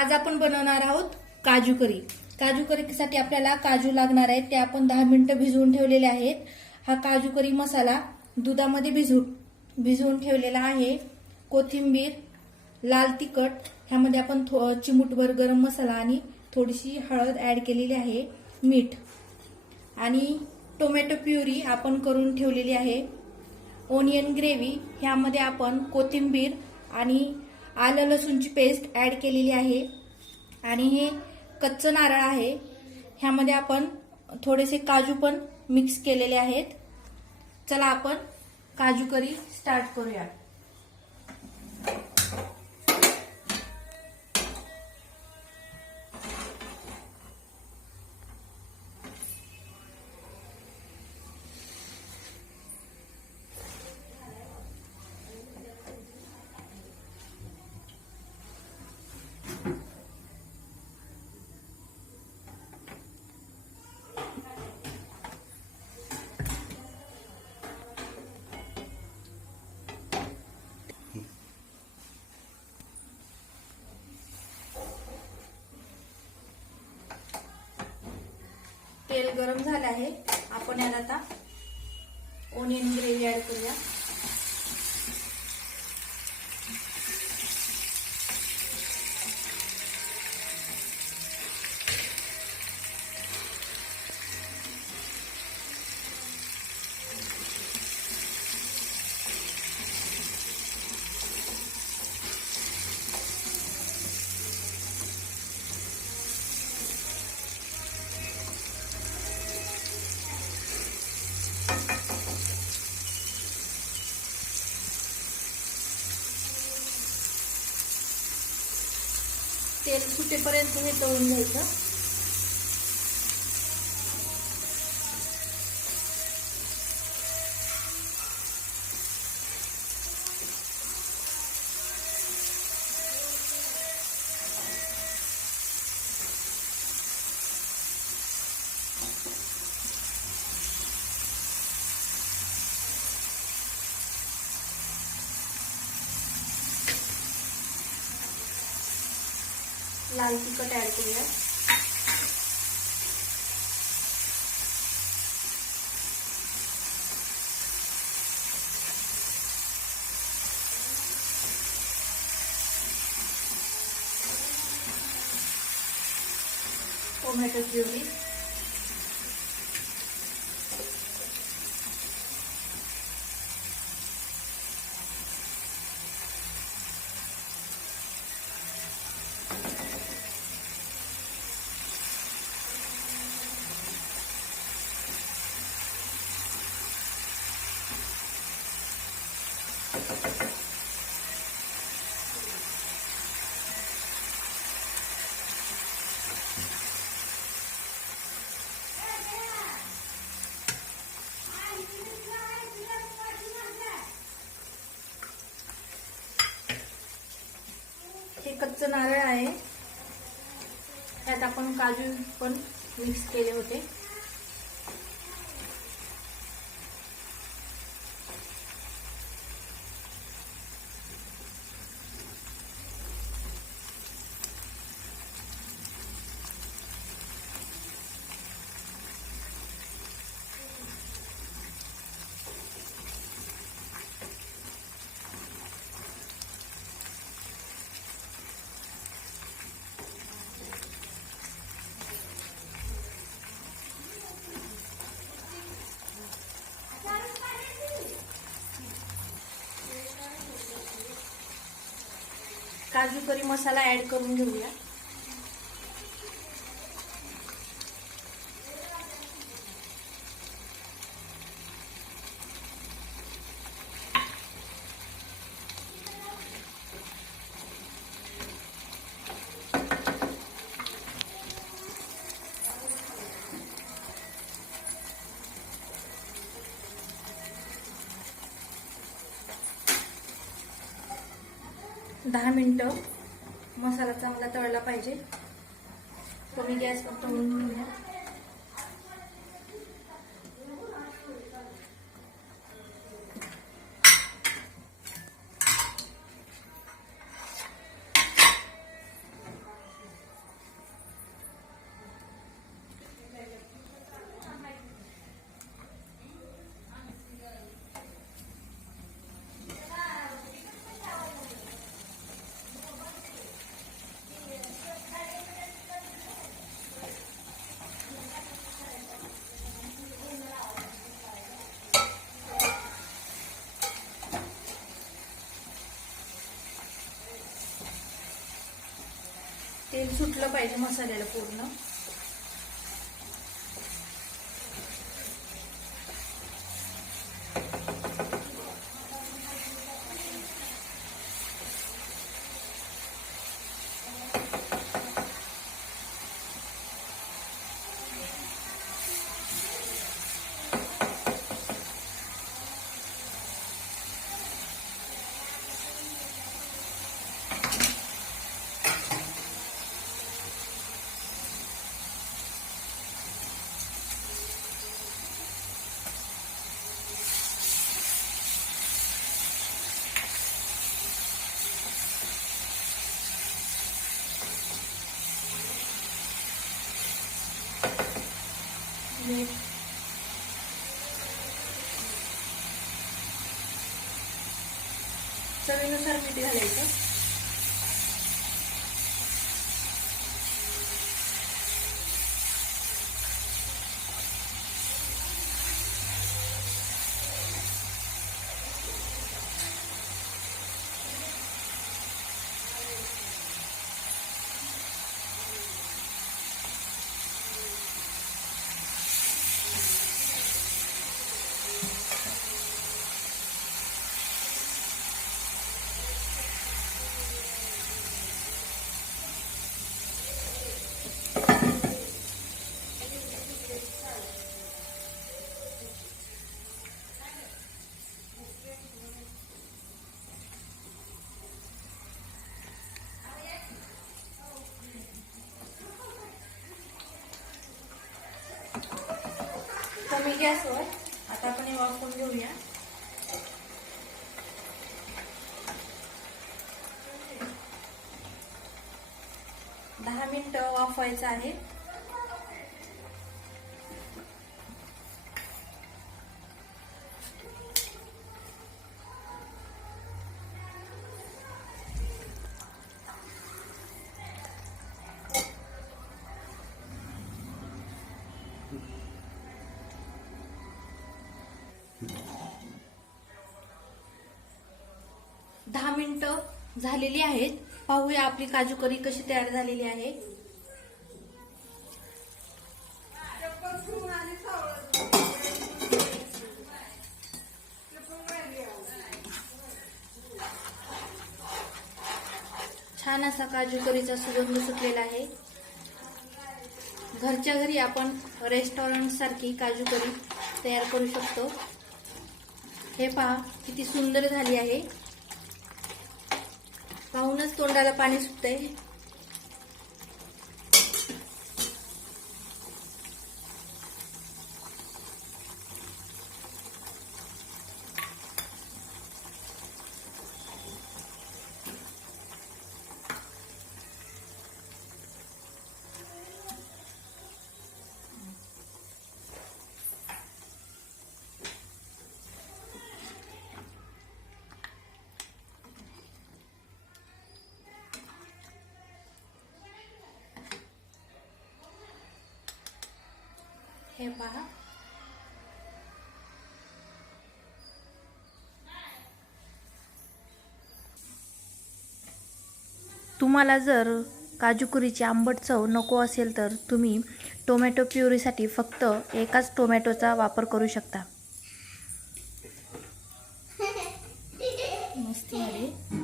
आज आपण बनवणार आहोत काजू करी। काजू करीसाठी आपल्याला काजू लागणार आहेत, ते आपण 10 मिनिटं भिजवून ठेवलेले आहेत। हा काजू करी मसाला दुधामध्ये भिजवून ठेवलेला आहे। कोथिंबीर, लाल तिखट, ह्यामध्ये आपण चिमूटभर गरम मसाला आणि थोडीशी हळद ऍड केलेली आहे, मीठ आणि टोमॅटो प्युरी आपण करून ठेवलेली आहे। ओनियन ग्रेव्ही, ह्यामध्ये आपण कोथिंबीर आणि आलं लसूणची पेस्ट ऍड केलेली आहे आणि हे कच्चं नारळ आहे। ह्यामध्ये आपण थोडेसे काजू पण मिक्स केलेले आहेत। चला आपण काजू करी स्टार्ट करूया। तेल गरम झालं आहे, आपण यात आता ओनियन ग्रेव्ही ऍड करूया। तेल सुटेपर्यंत हे तळून घ्यायचं। लाल तिखट ऍड करूया। टोमॅटो प्युरी, हे कच्चं नारळ आहे, त्यात आपण काजू पण मिक्स केले होते। काजू करी मसाला ऍड करून घेऊया। दहा मिनिटं मसाला चांगला तळला पाहिजे। कमी गॅसवर तळून घेऊया। तेल सुटलं पाहिजे मसाल्याला पूर्ण. चवीनुसार मीठ घालायचं. कमी गॅसवर आता आपण हे वाफवून घेऊया. दहा मिनिटं वाफवायचं आहे. दहा मिनिटं झालेली आहेत. पाहूया आपली काजू करी कशी तयार झालेली आहे. छान असा काजू करीचा सुगंध सुटलेला आहे. घरच्या घरी आपण रेस्टॉरंट सारखी काजू करी तयार करू शकतो. हे पहा किती सुंदर झाली आहे. पाहूनच तोंडाला पाणी सुटतंय. हे पहा तुम्हाला जर काजू करीची आंबट चव नको असेल तर तुम्ही टोमॅटो प्युरीसाठी फक्त एकाच टोमॅटोचा वापर करू शकता. मस्त आहे.